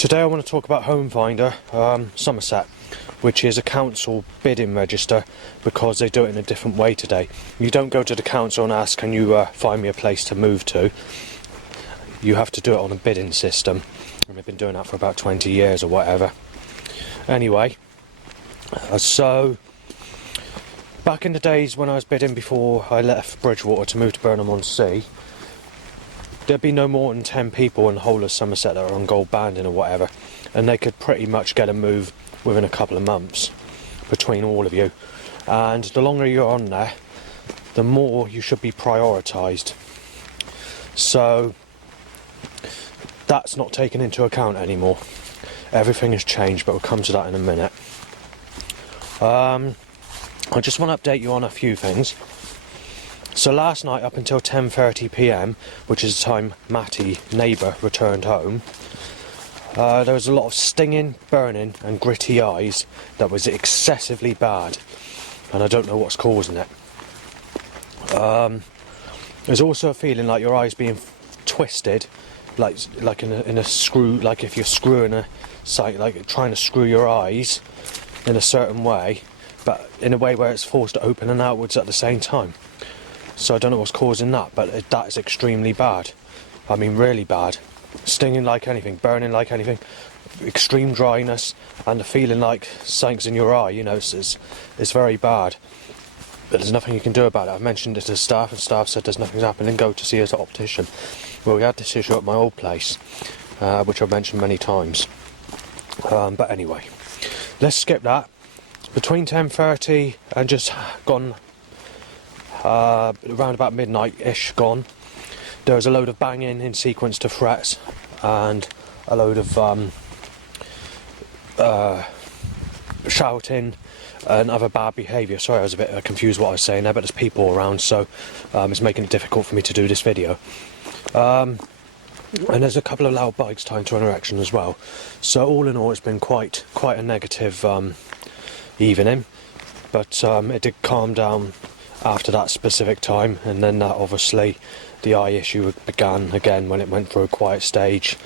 Today I want to talk about Homefinder, Somerset, which is a council bidding register because they do it in a different way today. You don't go to the council and ask, can you find me a place to move to? You have to do it on a bidding system, and they've been doing that for about 20 years or whatever. Anyway, so back in the days when I was bidding before I left Bridgewater to move to Burnham-on-Sea, there'd be no more than 10 people in the whole of Somerset that are on gold banding or whatever, and they could pretty much get a move within a couple of months between all of you. And the longer you're on there, the more you should be prioritised. So that's not taken into account anymore. Everything has changed, but we'll come to that in a minute. I just want to update you on a few things. So last night up until 10:30 PM, which is the time Matty, neighbour, returned home, there was a lot of stinging, burning and gritty eyes that was excessively bad, and I don't know what's causing it. There's also a feeling like your eyes being twisted, like in a screw, like if you're screwing a site, like trying to screw your eyes in a certain way, but in a way where it's forced to open and outwards at the same time. So I don't know what's causing that, but that is extremely bad. I mean, really bad. Stinging like anything, burning like anything, extreme dryness, and the feeling like something's in your eye, you know, it's very bad. But there's nothing you can do about it. I've mentioned it to staff, and staff said there's nothing's happening, go to see an optician. Well, we had this issue at my old place, which I've mentioned many times. But anyway, let's skip that. Between 10:30 and just gone, around about midnight-ish gone, there was a load of banging in sequence to threats and a load of shouting and other bad behaviour. Sorry, I was a bit confused what I was saying there, but there's people around, so it's making it difficult for me to do this video. And there's a couple of loud bikes tied to an erection as well. So all in all, it's been quite a negative evening, but it did calm down after that specific time, and then obviously the eye issue began again when it went through a quiet stage,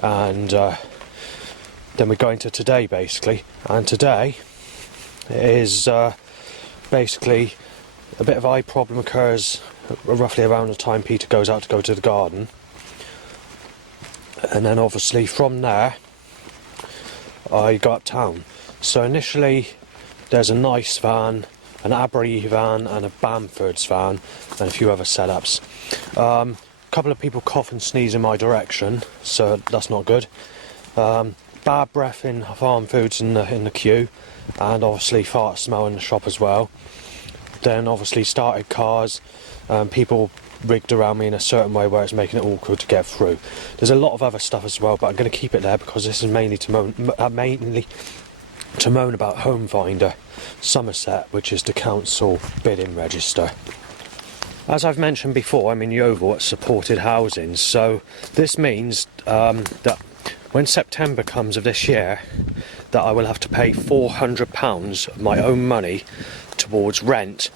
and then we go into today basically. And today is basically a bit of eye problem occurs roughly around the time Peter goes out to go to the garden, and then obviously from there I go uptown. So initially there's a nice van, an Aberry van and a Bamford's van and a few other setups. A couple of people cough and sneeze in my direction, so that's not good. Bad breath in farm foods in the queue, and obviously fart smell in the shop as well. Then obviously started cars, people rigged around me in a certain way where it's making it awkward to get through. There's a lot of other stuff as well, but I'm going to keep it there because this is mainly to moan about Homefinder, Somerset, which is the council bidding register. As I've mentioned before, I'm in Yeovil at supported housing, so this means that when September comes of this year, that I will have to pay £400 of my own money towards rent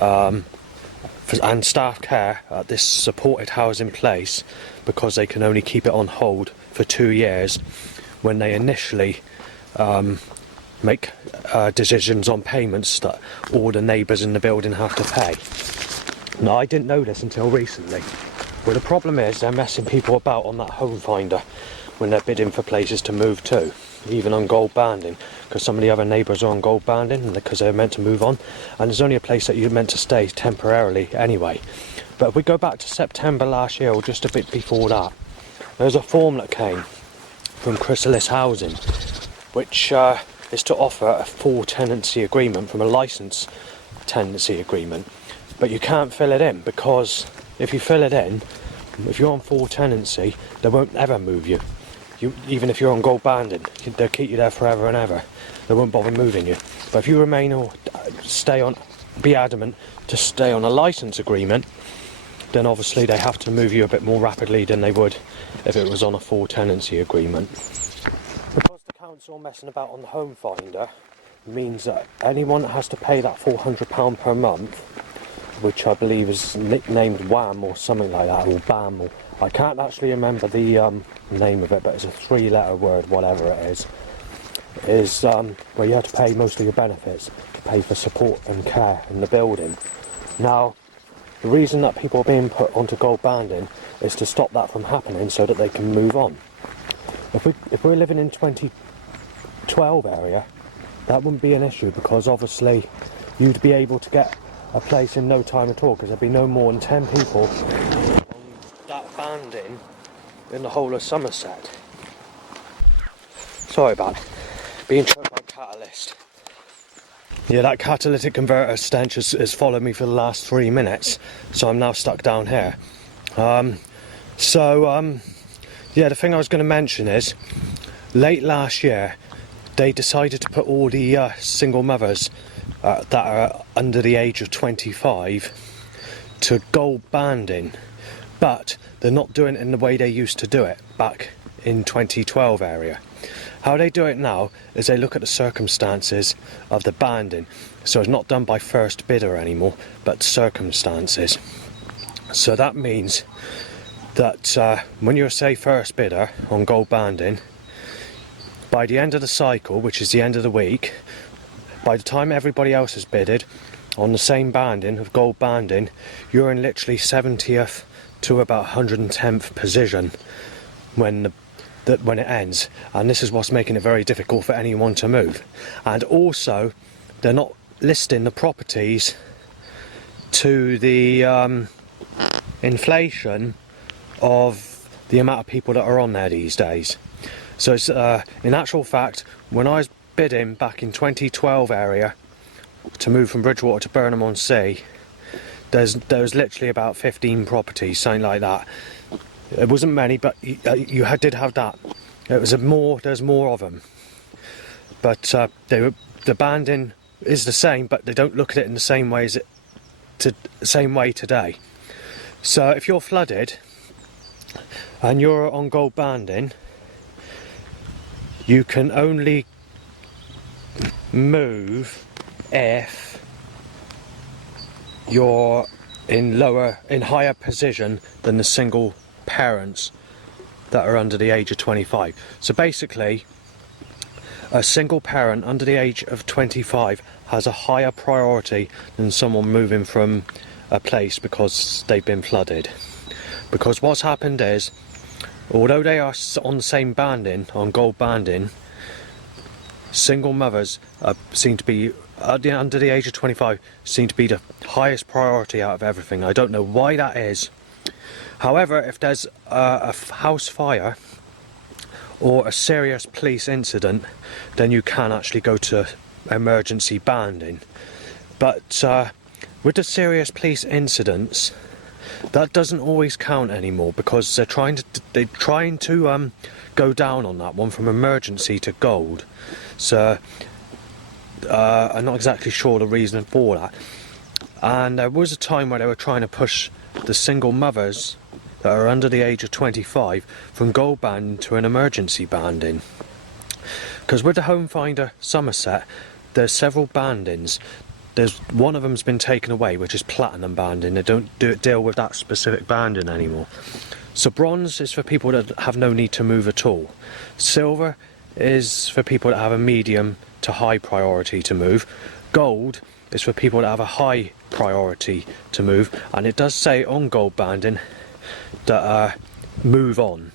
and staff care at this supported housing place, because they can only keep it on hold for 2 years when they initially make decisions on payments that all the neighbours in the building have to pay. Now, I didn't know this until recently. Well, the problem is they're messing people about on that Homefinder when they're bidding for places to move to, even on gold banding, because some of the other neighbours are on gold banding because they're meant to move on, and there's only a place that you're meant to stay temporarily anyway. But if we go back to September last year, or just a bit before that, there's a form that came from Chrysalis Housing, which is to offer a full tenancy agreement from a licensed tenancy agreement. But you can't fill it in, because if you fill it in, if you're on full tenancy, they won't ever move you. Even if you're on gold banding, they'll keep you there forever and ever. They won't bother moving you. But if you remain or be adamant to stay on a license agreement, then obviously they have to move you a bit more rapidly than they would if it was on a full tenancy agreement. Because the council messing about on the Homefinder means that anyone that has to pay that £400 per month, which I believe is nicknamed WHAM or something like that, or BAM, or I can't actually remember the name of it, but it's a 3-letter word, whatever it is where you have to pay most of your benefits to pay for support and care in the building. Now, the reason that people are being put onto gold banding is to stop that from happening so that they can move on. If we're living in 2012 area, that wouldn't be an issue, because obviously you'd be able to get a place in no time at all, because there'd be no more than 10 people on that banding in the whole of Somerset. Sorry about being choked by catalyst. Yeah, that catalytic converter stench has followed me for the last 3 minutes, so I'm now stuck down here. Yeah, the thing I was going to mention is, late last year, they decided to put all the single mothers that are under the age of 25 to gold banding, but they're not doing it in the way they used to do it back in 2012 area. How they do it now is they look at the circumstances of the banding. So it's not done by first bidder anymore, but circumstances. So that means that when you're, say, first bidder on gold banding, by the end of the cycle, which is the end of the week, by the time everybody else has bidded on the same banding of gold banding, you're in literally 70th to about 110th position when it ends, and this is what's making it very difficult for anyone to move. And also, they're not listing the properties to the inflation of the amount of people that are on there these days. So it's, in actual fact, when I was bidding back in 2012 area to move from Bridgewater to Burnham-on-Sea, there's literally about 15 properties, something like that. It wasn't many, but you did have that. There's more of them. But the banding is the same, but they don't look at it in the same way same way today. So if you're flooded and you're on gold banding, you can only move if you're in higher position than the single parents that are under the age of 25. So basically, a single parent under the age of 25 has a higher priority than someone moving from a place because they've been flooded. Because what's happened is, although they are on the same banding, on gold banding, single mothers seem to be under the age of 25 seem to be the highest priority out of everything. I don't know why that is. However, if there's a house fire or a serious police incident, then you can actually go to emergency banding. But with the serious police incidents, that doesn't always count anymore, because they're trying to go down on that one from emergency to gold. So I'm not exactly sure the reason for that. And there was a time where they were trying to push the single mothers that are under the age of 25 from gold banding to an emergency banding. Because with the Homefinder Somerset, there's several bandings. There's one of them's been taken away, which is platinum banding. They don't deal with that specific banding anymore. So bronze is for people that have no need to move at all. Silver is for people that have a medium to high priority to move. Gold is for people that have a high priority to move, and it does say on gold banding that move on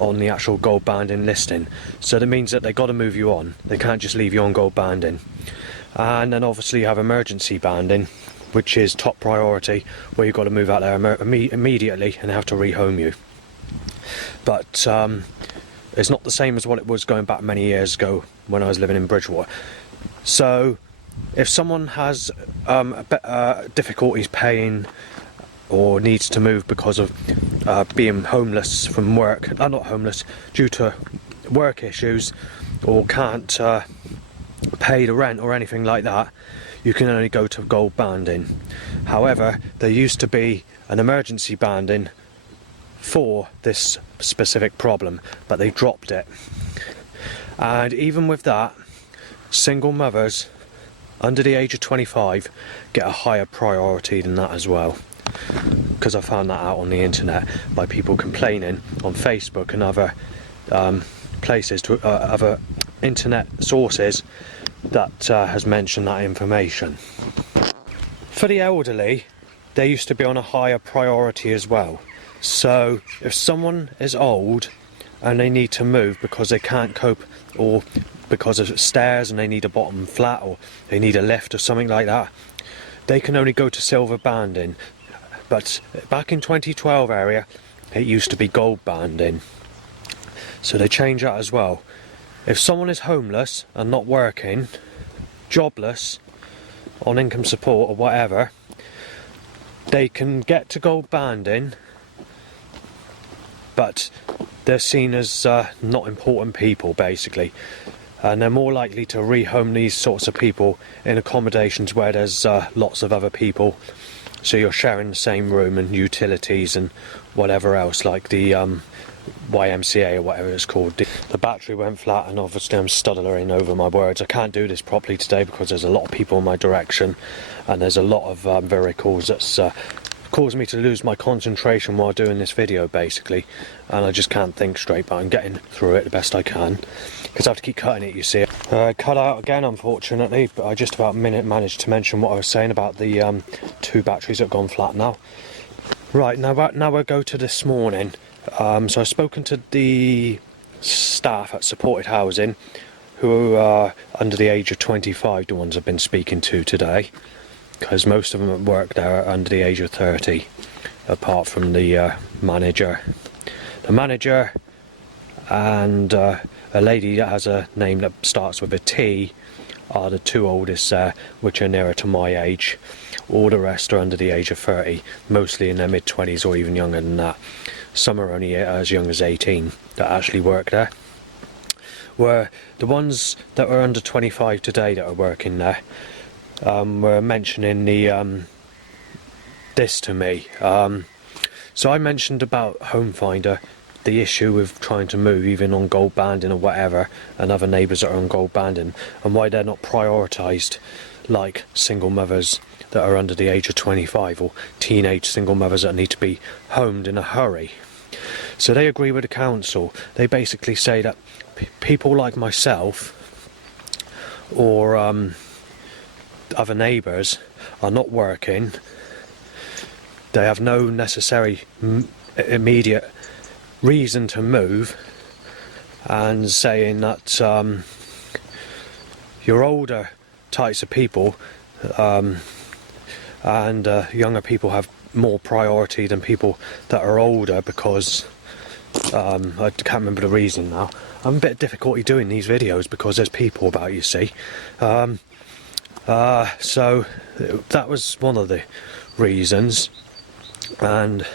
the actual gold banding listing. So that means that they've got to move you on. They can't just leave you on gold banding. And then obviously you have emergency banding, which is top priority, where you've got to move out there immediately and have to rehome you. But it's not the same as what it was going back many years ago when I was living in Bridgewater. So if someone has difficulties paying or needs to move because of being homeless from work, not homeless, due to work issues, or can't pay the rent or anything like that, you can only go to gold banding. However, there used to be an emergency banding for this specific problem, but they dropped it. And even with that, single mothers under the age of 25 get a higher priority than that as well. because I found that out on the internet by people complaining on Facebook and other places, to other internet sources that has mentioned that information. For the elderly, they used to be on a higher priority as well. So if someone is old and they need to move because they can't cope, or because of stairs and they need a bottom flat, or they need a lift or something like that, they can only go to silver banding. But back in 2012 area, it used to be gold banding. So they changed that as well. If someone is homeless and not working, jobless, on income support or whatever, they can get to gold banding, but they're seen as not important people, basically, and they're more likely to rehome these sorts of people in accommodations where there's lots of other people, so you're sharing the same room and utilities and whatever else, like the YMCA or whatever it's called. The battery went flat, and obviously I'm stuttering over my words. I can't do this properly today because there's a lot of people in my direction, and there's a lot of vehicles that's caused me to lose my concentration while doing this video, basically, and I just can't think straight, but I'm getting through it the best I can because I have to keep cutting it, you see. Cut out again, unfortunately, but I just about managed to mention what I was saying about the 2 batteries that have gone flat now. Right, now we'll go to this morning. So I've spoken to the staff at supported housing, who are under the age of 25, the ones I've been speaking to today, because most of them at work there are under the age of 30, apart from the manager. The manager and a lady that has a name that starts with a T are the 2 oldest there, which are nearer to my age. All the rest are under the age of 30, mostly in their mid-20s or even younger than that. Some are only as young as 18 that actually work there. Where the ones that are under 25 today that are working there were mentioning this to me. So I mentioned about Homefinder, the issue with trying to move even on gold banding or whatever, and other neighbours that are on gold banding, and why they're not prioritised like single mothers that are under the age of 25, or teenage single mothers that need to be homed in a hurry. So they agree with the council. They basically say that people like myself or other neighbours are not working, they have no necessary immediate reason to move, and saying that your older types of people and younger people have more priority than people that are older, because I can't remember the reason now. I'm a bit of difficulty doing these videos because there's people about, you see. So that was one of the reasons, and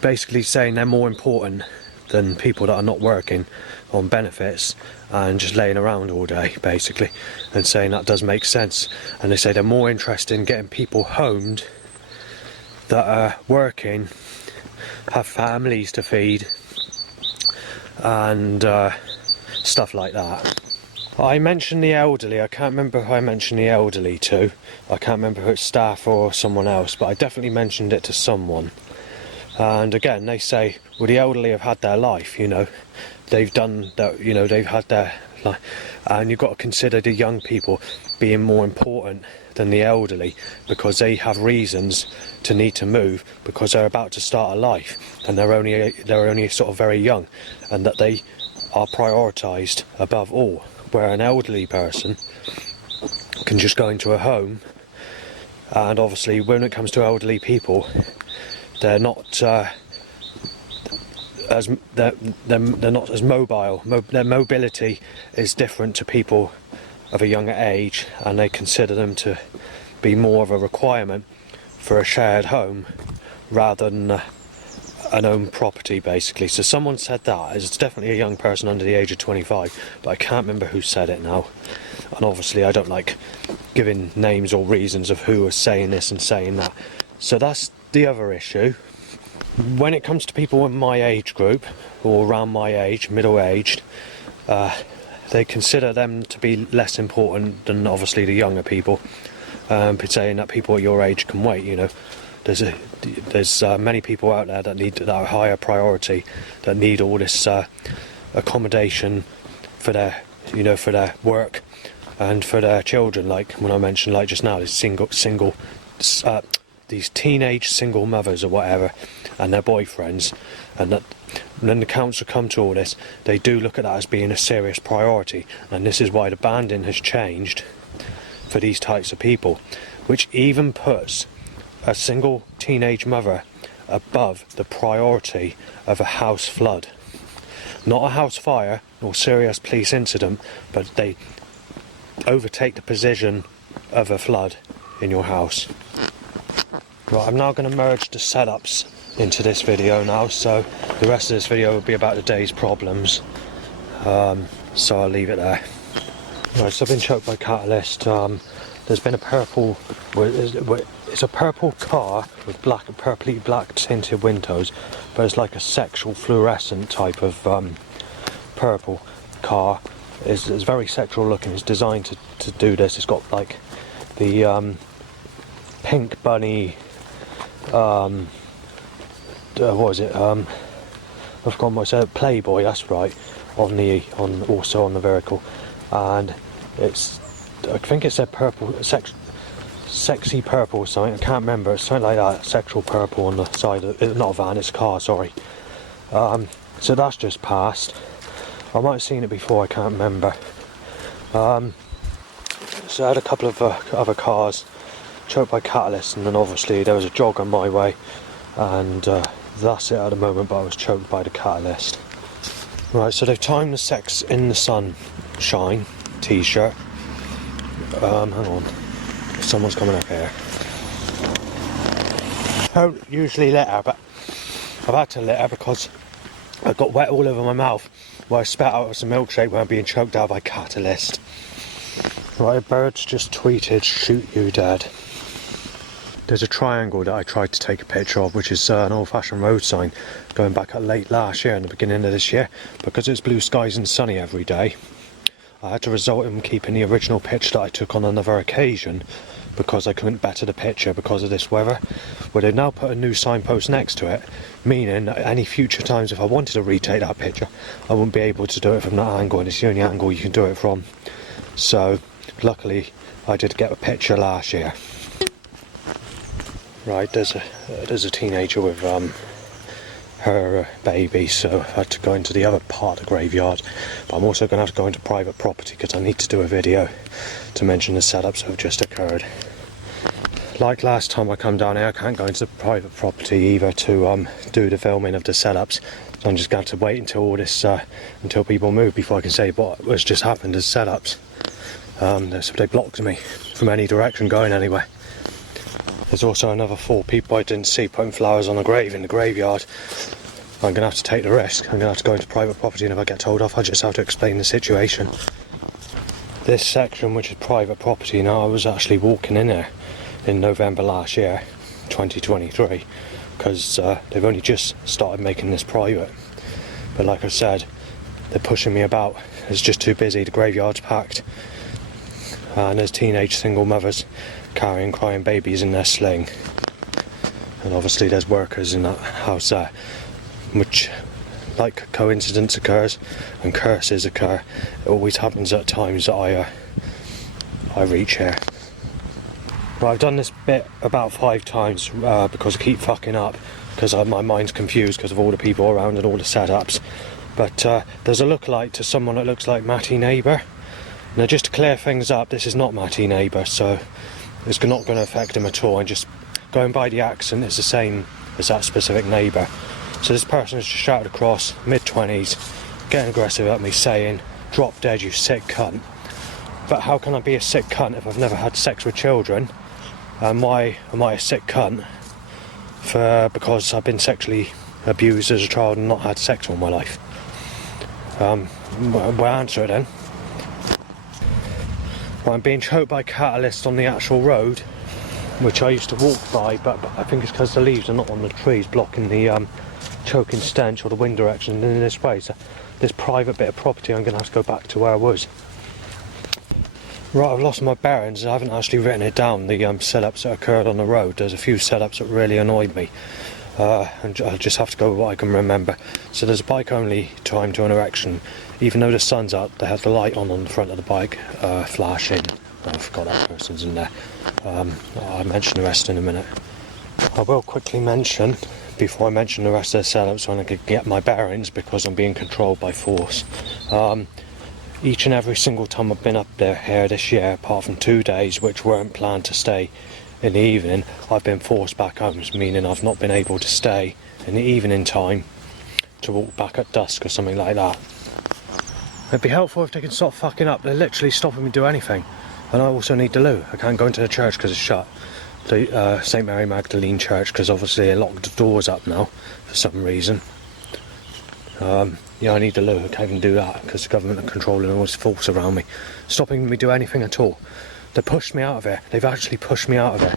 basically saying they're more important than people that are not working on benefits and just laying around all day, basically, and saying that does make sense. And they say they're more interested in getting people homed that are working, have families to feed, and stuff like that. I mentioned the elderly. I can't remember who I mentioned the elderly to. I can't remember if it's staff or someone else, but I definitely mentioned it to someone. And again, they say, well, the elderly have had their life, you know, they've done that, you know, they've had their life, and you've got to consider the young people being more important than the elderly, because they have reasons to need to move because they're about to start a life, and they're only sort of very young, and that they are prioritised above all, where an elderly person can just go into a home. And obviously when it comes to elderly people, they're not they're not as mobile. Their mobility is different to people of a younger age, and they consider them to be more of a requirement for a shared home rather than an own property, basically. So someone said that. It's definitely a young person under the age of 25, but I can't remember who said it now. And obviously I don't like giving names or reasons of who was saying this and saying that. So that's the other issue. When it comes to people in my age group, or around my age, middle-aged, they consider them to be less important than obviously the younger people, saying that people at your age can wait, you know. there's many people out there that are higher priority, that need all this accommodation for their, for their work and for their children. Like when I mentioned, like just now, these teenage single mothers or whatever, and their boyfriends, and then the council come to all this. They do look at that as being a serious priority, and this is why the banding has changed for these types of people, which even puts a single teenage mother above the priority of a house flood. Not a house fire or serious police incident, but they overtake the position of a flood in your house. Right, I'm now going to merge the setups into this video now, so the rest of this video will be about the day's problems, so I'll leave it there. Right, so I've been choked by catalyst. There's been a purple, it's a purple car with purpley black tinted windows, but it's like a sexual fluorescent type of purple car. It's very sexual looking. It's designed to do this. It's got like the pink bunny, what was it? I've forgotten what I said. Playboy. That's right. Also on the vehicle, and I think it said purple, sexy purple or something. I can't remember. It's something like that. Sexual purple on the side of it. Not a van. It's a car. Sorry. So that's just passed. I might have seen it before. I can't remember. So I had a couple of other cars choked by catalyst, and then obviously there was a jog on my way, and that's it at the moment, but I was choked by the catalyst. Right, so they've timed the Sex in the Sunshine t-shirt. Hang on, someone's coming up here. I don't usually litter, but I've had to litter because I got wet all over my mouth where I spat out some milkshake when I'm being choked out by catalyst. Right, a bird's just tweeted, "Shoot you dead." There's a triangle that I tried to take a picture of, which is an old-fashioned road sign going back at late last year and the beginning of this year. Because it's blue skies and sunny every day, I had to resort in keeping the original picture that I took on another occasion, because I couldn't better the picture because of this weather. Well, they've now put a new signpost next to it, meaning that any future times if I wanted to retake that picture, I wouldn't be able to do it from that angle, and it's the only angle you can do it from. So luckily I did get a picture last year. Right, there's a teenager with her baby, so I had to go into the other part of the graveyard, but I'm also going to have to go into private property because I need to do a video to mention the setups that have just occurred. Like last time I come down here, I can't go into private property either to do the filming of the setups, so I'm just going to have to wait until all this until people move before I can say what has just happened as setups. They blocked me from any direction going anywhere. There's also another 4 people I didn't see putting flowers on a grave in the graveyard. I'm going to have to take the risk. I'm going to have to go into private property, and if I get told off I just have to explain the situation. This section, which is private property now, I was actually walking in there in November last year, 2023, because they've only just started making this private. But like I said, they're pushing me about. It's just too busy, the graveyard's packed, and there's teenage single mothers carrying crying babies in their sling, and obviously there's workers in that house there, which, like coincidence occurs and curses occur, it always happens at times that I reach here. But I've done this bit about 5 times because I keep fucking up, because my mind's confused because of all the people around and all the setups. But there's a lookalike to someone that looks like Matty Neighbour. Now, just to clear things up, this is not Matty Neighbour, so it's not going to affect him at all, and just going by the accent, it's the same as that specific neighbour. So this person has just shouted across, mid-20s, getting aggressive at me, saying, "Drop dead, you sick cunt." But how can I be a sick cunt if I've never had sex with children? And why am I a sick cunt? Because I've been sexually abused as a child and not had sex all my life. Well, answer it then. Well, I'm being choked by catalyst on the actual road, which I used to walk by, but I think it's because the leaves are not on the trees blocking the choking stench or the wind direction in this way. So this private bit of property, I'm going to have to go back to where I was. Right, I've lost my bearings. I haven't actually written it down, the setups that occurred on the road. There's a few setups that really annoyed me. And I'll just have to go with what I can remember. So there's a bike only time to an erection. Even though the sun's out, they have the light on the front of the bike, flashing. Oh, I forgot that person's in there. I'll mention the rest in a minute. I will quickly mention, before I mention the rest of the setups, when I can get my bearings, because I'm being controlled by force. Each and every single time I've been up here this year, apart from 2 days which weren't planned to stay in the evening, I've been forced back home, meaning I've not been able to stay in the evening time to walk back at dusk or something like that. It'd be helpful if they could stop fucking up. They're literally stopping me do anything. And I also need the loo. I can't go into the church because it's shut. The St Mary Magdalene Church, because obviously they locked the doors up now for some reason. Yeah, I need the loo. I can't even do that because the government are controlling all this force around me, stopping me do anything at all. They pushed me out of here. They've actually pushed me out of here.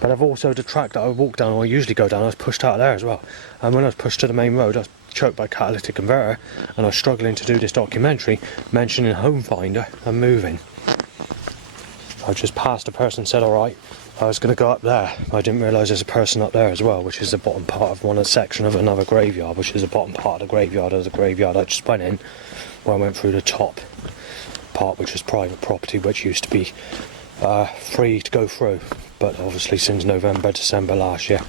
But I've also, the track that I walk down, or I usually go down, I was pushed out of there as well. And when I was pushed to the main road, I was choked by a catalytic converter, and I was struggling to do this documentary, mentioning Homefinder and moving. I just passed a person, said alright, I was going to go up there. I didn't realise there's a person up there as well, which is the bottom part of one section of another graveyard, which is the bottom part of the graveyard I just went in, where I went through the top part, which was private property, which used to be free to go through. But obviously since December last year,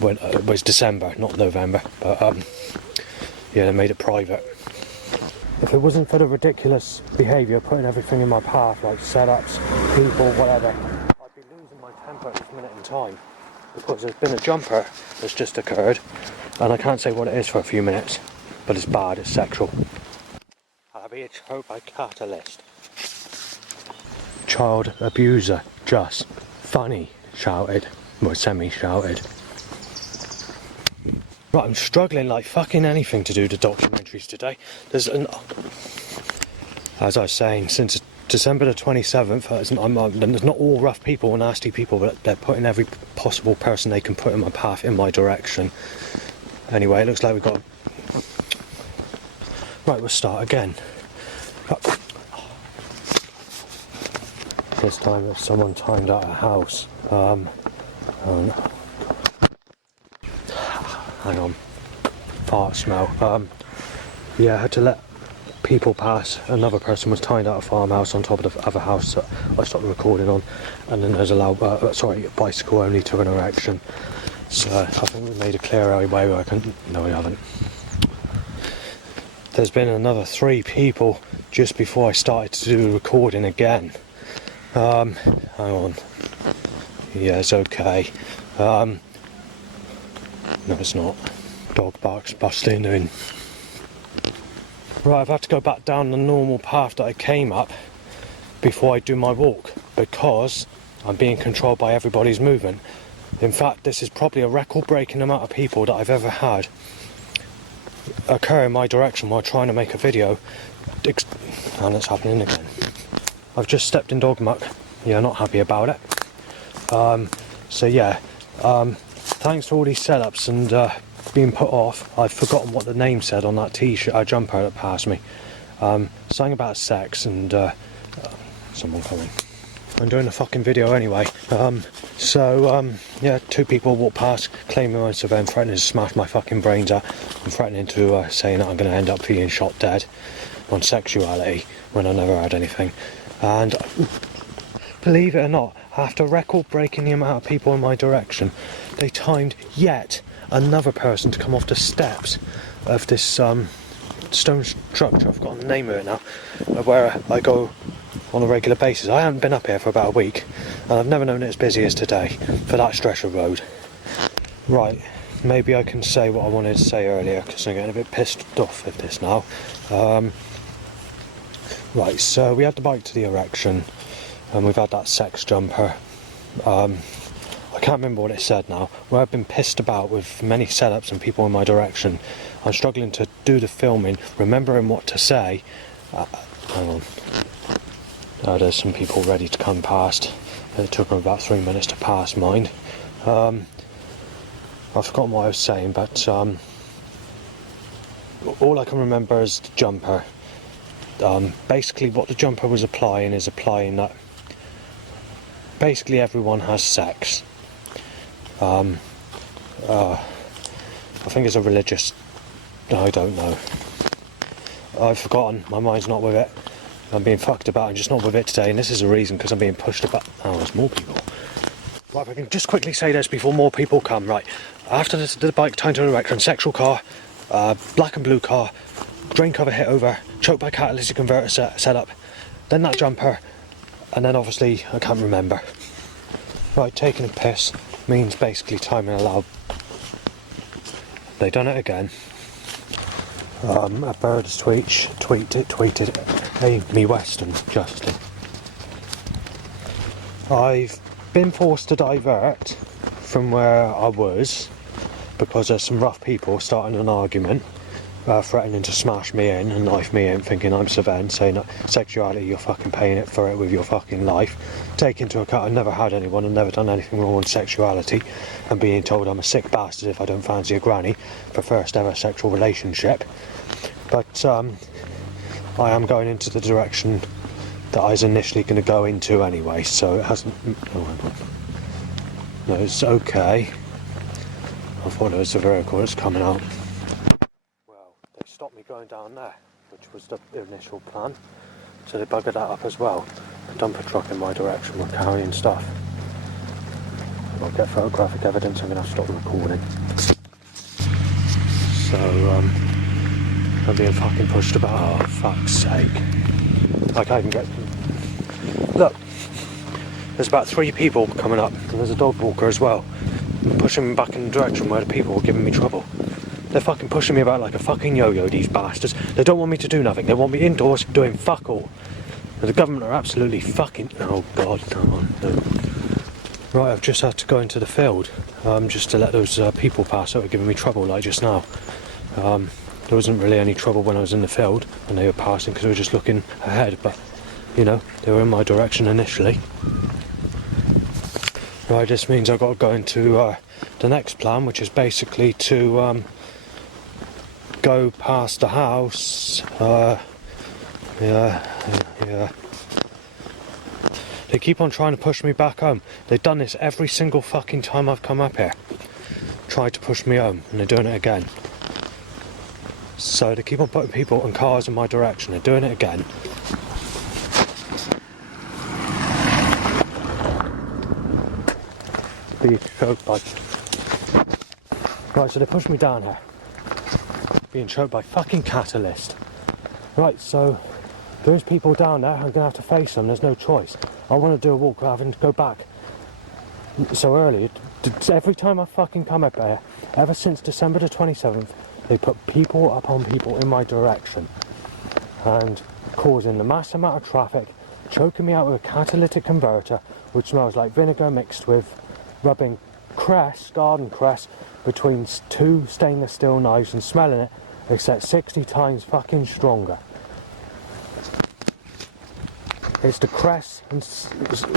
when it was December, not November, but yeah, they made it private. If it wasn't for the ridiculous behaviour, putting everything in my path, like setups, people, whatever, I'd be losing my temper at this minute in time, because there's been a jumper that's just occurred, and I can't say what it is for a few minutes, but it's bad, it's sexual. I'll be choked by catalyst. Child abuser, just funny, shouted, well, semi-shouted. Right, I'm struggling like fucking anything to do the documentaries today. As I was saying, since December the 27th, there's not all rough people or nasty people, but they're putting every possible person they can put in my path in my direction. Anyway, it looks like we've got... Right, we'll start again. This time there's someone timed out a house. Hang on, fart smell. Yeah, I had to let people pass. Another person was tied out a farmhouse on top of the other house that I stopped recording on, and then there's a bicycle only to an erection. So I think we made a clear alleyway where I can. No, we haven't. There's been another 3 people just before I started to do the recording again. Hang on. Yeah, it's okay. No, it's not. Dog barks busting in. Right, I've had to go back down the normal path that I came up before I do my walk, because I'm being controlled by everybody's movement. In fact, this is probably a record-breaking amount of people that I've ever had occur in my direction while trying to make a video. And it's happening again. I've just stepped in dog muck. Yeah, not happy about it. So yeah, thanks to all these setups and being put off, I've forgotten what the name said on that t-shirt, jumper that passed me. Something about sex and someone coming. I'm doing a fucking video anyway. Yeah, 2 people walked past, claiming I was surveying, threatening to smash my fucking brains out, and threatening to saying that I'm going to end up being shot dead on sexuality when I never had anything. And believe it or not, after record breaking the amount of people in my direction, they timed yet another person to come off the steps of this stone structure, I've forgotten the name of it now, where I go on a regular basis. I haven't been up here for about a week, and I've never known it as busy as today for that stretch of road. Right, maybe I can say what I wanted to say earlier, because I'm getting a bit pissed off with this now. Right, so we had the bike to the erection, and we've had that sex jumper. I can't remember what it said now. Where I've been pissed about with many setups and people in my direction, I'm struggling to do the filming, remembering what to say. Hang on. There's some people ready to come past. It took them about 3 minutes to pass, mind. I've forgotten what I was saying, but all I can remember is the jumper. Basically what the jumper was applying is applying that basically everyone has sex. I think it's a religious... I don't know. I've forgotten, my mind's not with it. I'm being fucked about, I'm just not with it today, and this is the reason, because I'm being pushed about. Oh, there's more people. Right, I can just quickly say this before more people come. Right, after the bike tied to the direction, sexual car, black and blue car, drain cover hit over, choked by catalytic converter set up, then that jumper, and then obviously I can't remember. Right, taking a piss means basically timing allowed. They done it again. A bird has tweeted Amy Weston justly. I've been forced to divert from where I was because there's some rough people starting an argument, threatening to smash me in and knife me in, thinking I'm Savenne, saying that sexuality, you're fucking paying it for it with your fucking life. Take into account I've never had anyone and never done anything wrong with sexuality, and being told I'm a sick bastard if I don't fancy a granny for first ever sexual relationship. But I am going into the direction that I was initially going to go into anyway, so it hasn't... Oh, no, it's okay. I thought it was a vehicle that's coming out. Well, they stopped me going down there, which was the initial plan, so they buggered that up as well. A dumper truck in my direction were carrying stuff. I'll get photographic evidence, I'm going to have to stop the recording. So, I'm being fucking pushed about. Oh, fuck's sake. I can't even get... Look, there's about 3 people coming up, and there's a dog walker as well, pushing me back in the direction where the people were giving me trouble. They're fucking pushing me about like a fucking yo-yo, these bastards. They don't want me to do nothing. They want me indoors doing fuck all. And the government are absolutely fucking... Oh God, come on. No. Right, I've just had to go into the field, just to let those people pass that were giving me trouble, like just now. There wasn't really any trouble when I was in the field, and they were passing because I was just looking ahead, but, you know, they were in my direction initially. Right, this means I've got to go into the next plan, which is basically to go past the house. Yeah. They keep on trying to push me back home. They've done this every single fucking time I've come up here. Tried to push me home, and they're doing it again. So they keep on putting people and cars in my direction. They're doing it again. Be choked by... Right, so they pushed me down here. Being choked by fucking catalyst. Right, so those people down there, I'm going to have to face them. There's no choice. I want to do a walk without having to go back so early. Every time I fucking come up here, ever since December the 27th, they put people upon people in my direction and causing the mass amount of traffic, choking me out with a catalytic converter which smells like vinegar mixed with rubbing cress, garden cress, between 2 stainless steel knives and smelling it, except 60 times fucking stronger. It's the cress and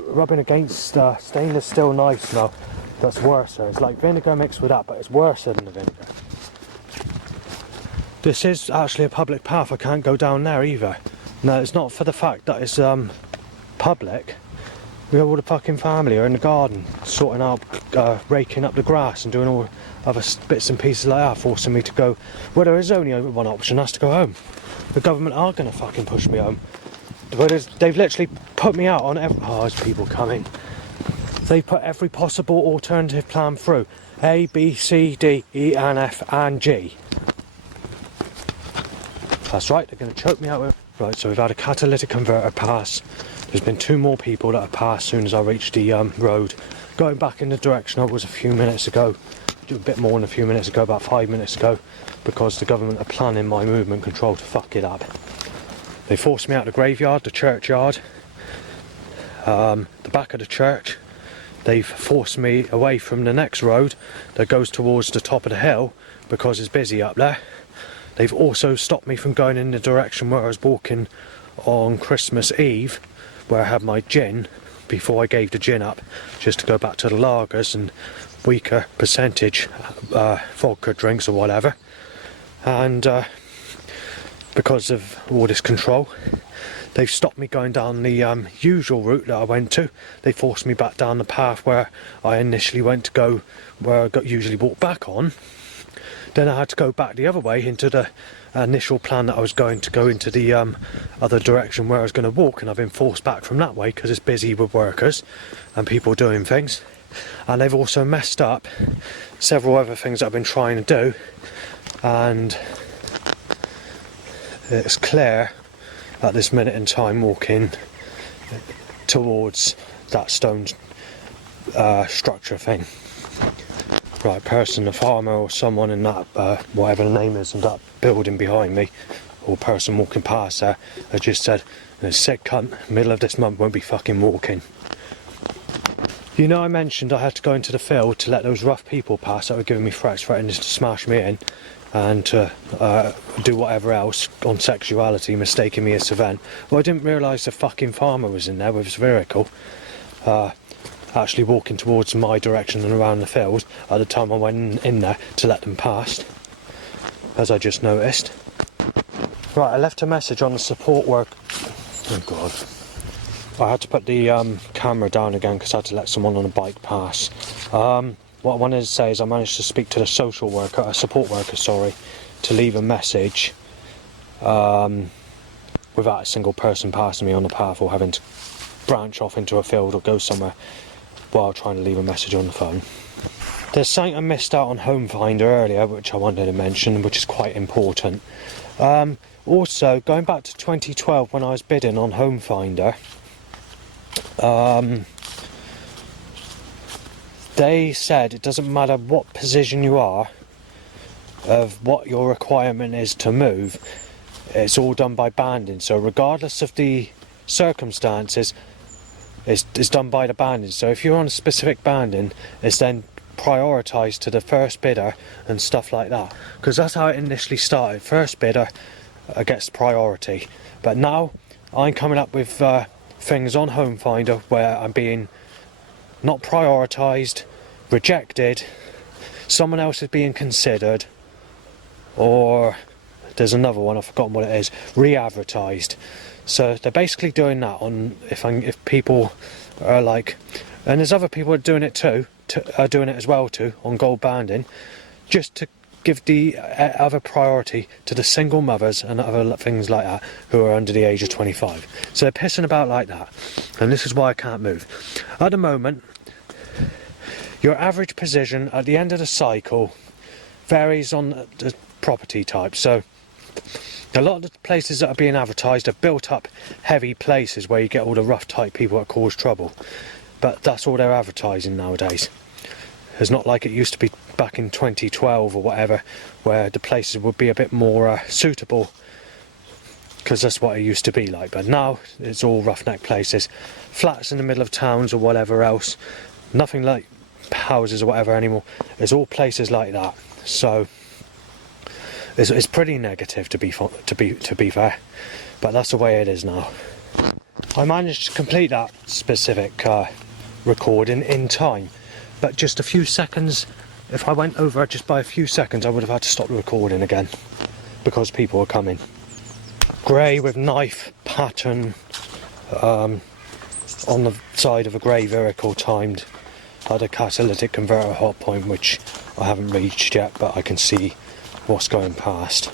rubbing against stainless steel knife smell that's worse. It's like vinegar mixed with that, but it's worse than the vinegar. This is actually a public path, I can't go down there either. No, it's not for the fact that it's public. We all the fucking family are in the garden, sorting out, raking up the grass and doing all other bits and pieces like that, forcing me to go. Well, there is only one option, that's to go home. The government are going to fucking push me home. They've literally put me out on every... Oh, there's people coming. They put every possible alternative plan through. A, B, C, D, E, and F, and G. That's right, they're going to choke me out with... Right, so we've had a catalytic converter pass. There's been 2 more people that have passed as soon as I reached the road. Going back in the direction I was a few minutes ago. A bit more than a few minutes ago, about 5 minutes ago. Because the government are planning my movement control to fuck it up. They forced me out the graveyard, the churchyard. The back of the church. They've forced me away from the next road that goes towards the top of the hill because it's busy up there. They've also stopped me from going in the direction where I was walking on Christmas Eve, where I had my gin, before I gave the gin up, just to go back to the lagers and weaker percentage vodka drinks or whatever. And because of all this control. They've stopped me going down the usual route that I went to. They forced me back down the path where I initially went to go, where I usually walk back on. Then I had to go back the other way into the initial plan that I was going to go into the other direction where I was going to walk, and I've been forced back from that way because it's busy with workers and people doing things. And they've also messed up several other things that I've been trying to do, and it's clear at this minute in time walking towards that stone structure thing. Right, person, a farmer or someone in that, whatever the name is, in that building behind me, or person walking past there, has just said, a sick cunt, middle of this month won't be fucking walking. You know, I mentioned I had to go into the field to let those rough people pass that were giving me threats, threatening to smash me in and to do whatever else on sexuality, mistaking me as a van. Well, I didn't realise the fucking farmer was in there with his vehicle, actually walking towards my direction and around the field at the time I went in there to let them pass, as I just noticed. Right, I left a message on the support work. Oh god. I had to put the camera down again because I had to let someone on a bike pass. What I wanted to say is I managed to speak to the social worker, a support worker, sorry, to leave a message without a single person passing me on the path or having to branch off into a field or go somewhere while trying to leave a message on the phone. There's something I missed out on Homefinder earlier, which I wanted to mention, which is quite important. Also, going back to 2012 when I was bidding on Homefinder, they said it doesn't matter what position you are, of what your requirement is to move, it's all done by banding. So regardless of the circumstances, it's done by the banding. So if you're on a specific banding, it's then prioritised to the first bidder and stuff like that. Because that's how it initially started. First bidder gets priority. But now I'm coming up with things on Homefinder where I'm being not prioritised, rejected, someone else is being considered, or there's another one, I've forgotten what it is, re-advertised. So they're basically doing that on if people are like, and there's other people doing it too, are doing it as well too on gold banding, just to give the other priority to the single mothers and other things like that who are under the age of 25. So they're pissing about like that, and this is why I can't move. At the moment, your average position at the end of the cycle varies on the property type. So a lot of the places that are being advertised are built up heavy places where you get all the rough type people that cause trouble, but that's all they're advertising nowadays. It's not like it used to be back in 2012 or whatever, where the places would be a bit more suitable, because that's what it used to be like. But now it's all roughneck places, flats in the middle of towns or whatever else, nothing like houses or whatever anymore. It's all places like that. So it's pretty negative to be fair, but that's the way it is now. I managed to complete that specific recording in time, but just a few seconds, if I went over just by a few seconds, I would have had to stop the recording again because people were coming. Grey with knife pattern on the side of a grey vehicle, timed at a catalytic converter hot point, which I haven't reached yet, but I can see what's going past.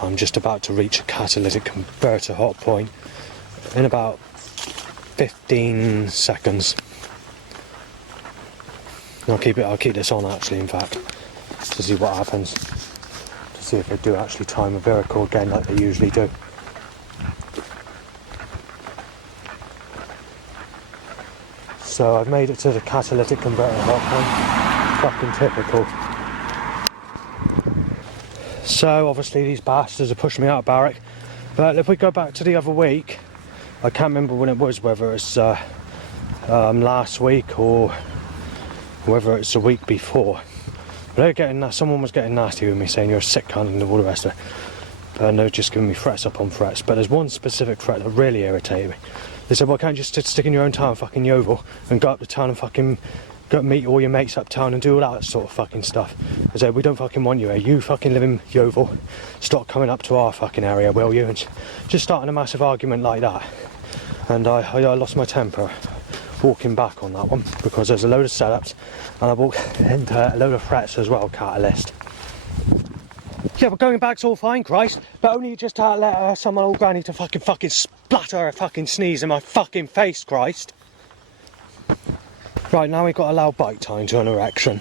I'm just about to reach a catalytic converter hot point in about 15 seconds. I'll keep this on actually, in fact, to see what happens, to see if they do actually time a vehicle again like they usually do. So I've made it to the catalytic converter hot point. Fucking typical. So obviously these bastards are pushing me out of barrack, but if we go back to the other week, I can't remember when it was, whether it's last week or whether it's a week before, but someone was getting nasty with me, saying you're a sick cunt and all the rest of it, and they're just giving me threats upon threats. But there's one specific threat that really irritated me. They said, well, can't you just stick in your own town, fucking Yeovil, and go up to town and fucking go meet all your mates uptown and do all that sort of fucking stuff. I said, we don't fucking want you here. You fucking live in Yeovil. Stop coming up to our fucking area, will you? And just starting a massive argument like that. And I lost my temper walking back on that one, because there's a load of setups, and I walked into a load of threats as well, Catalyst. Yeah, but going back's all fine, Christ. But only just to let some old granny to fucking splatter a fucking sneeze in my fucking face, Christ. Right, now we've got a loud bike tying to an erection.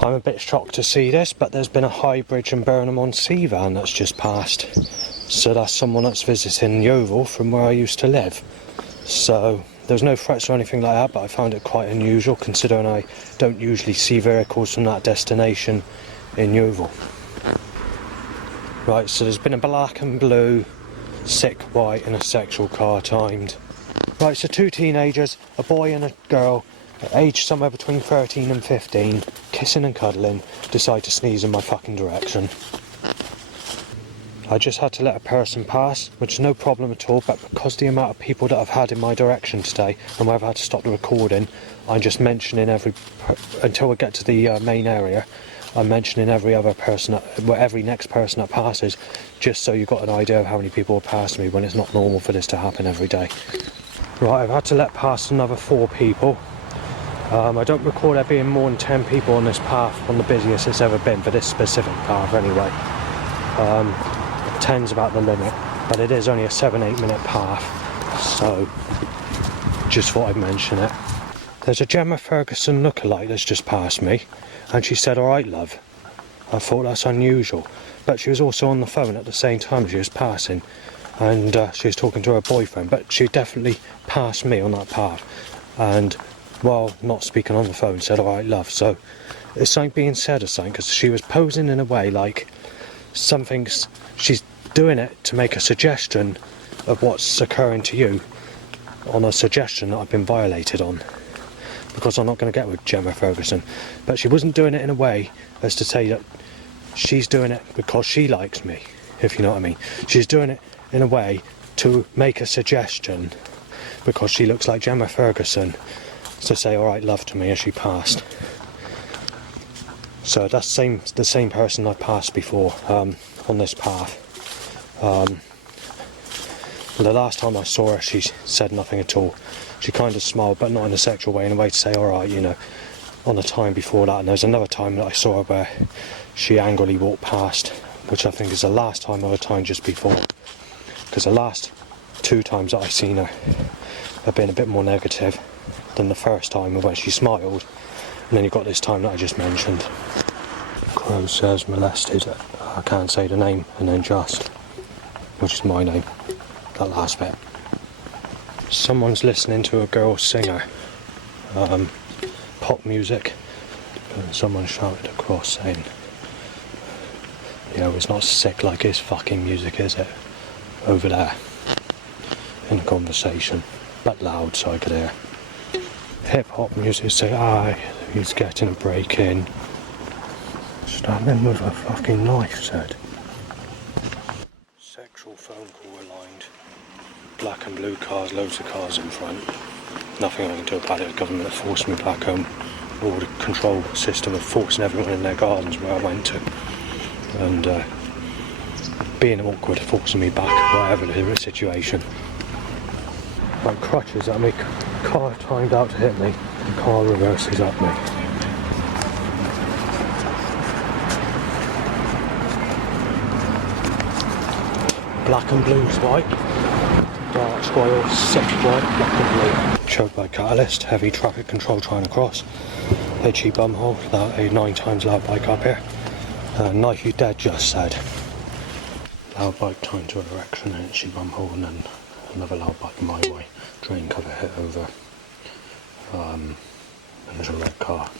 I'm a bit shocked to see this, but there's been a Highbridge and Burnham-on-Sea van that's just passed. So that's someone that's visiting Yeovil from where I used to live. So there's no threats or anything like that, but I found it quite unusual considering I don't usually see vehicles from that destination in Yeovil. Right, so there's been a black and blue, sick white and a sexual car timed. Right, so two teenagers, a boy and a girl, aged somewhere between 13 and 15, kissing and cuddling, decide to sneeze in my fucking direction. I just had to let a person pass, which is no problem at all, but because the amount of people that I've had in my direction today, and where I've had to stop the recording, I'm just mentioning until we get to the main area, I'm mentioning every next person that passes, just so you've got an idea of how many people are passing me when it's not normal for this to happen every day. Right, I've had to let pass another 4 people. I don't recall there being more than 10 people on this path, on the busiest it's ever been for this specific path anyway. 10's about the limit, but it is only a 7-8 minute path, so just thought I'd mention it. There's a Gemma Ferguson lookalike that's just passed me, and she said, "Alright love." I thought that's unusual, but she was also on the phone at the same time she was passing, and she was talking to her boyfriend, but she definitely passed me on that path, and while not speaking on the phone said, "Alright love." So it's something being said or something, because she was posing in a way like she's doing it to make a suggestion of what's occurring to you on a suggestion that I've been violated on, because I'm not going to get with Gemma Ferguson. But she wasn't doing it in a way as to say that she's doing it because she likes me, if you know what I mean. She's doing it in a way to make a suggestion because she looks like Gemma Ferguson, to say "alright love" to me as she passed. So that's the same person I passed before on this path. The last time I saw her, she said nothing at all. She kind of smiled, but not in a sexual way, in a way to say "alright," you know, on the time before that. And there's another time that I saw her where she angrily walked past, which I think is the last time or the time just before. Because the last 2 times that I've seen her have been a bit more negative than the first time when she smiled. And then you've got this time that I just mentioned. Crow says molested, I can't say the name, and then just, which is my name, that last bit. Someone's listening to a girl singer, pop music, and someone shouted across saying, "Yeah, it's not sick like his fucking music, is it?" over there, in the conversation, but loud so I could hear. Hip hop music say, "Aye, he's getting a break in." Stab him with a fucking knife, said. Sexual phone call aligned. Black and blue cars, loads of cars in front. Nothing I can do about it. The government have forced me back home. All the control system of forcing everyone in their gardens where I went to. And being awkward, forcing me back, whatever the situation. Like crutches at me, car timed out to hit me, the car reverses at me. Black and blue's white. Dark square, sick white, black and blue. Choked by Catalyst, heavy traffic control trying to cross. Itchy bumhole, a 9 times loud bike up here. Knife you dead, just said. Loud bike time to erection, and itchy bumhole, and then another loud bike my way. Drain cover hit over. And there's a red car.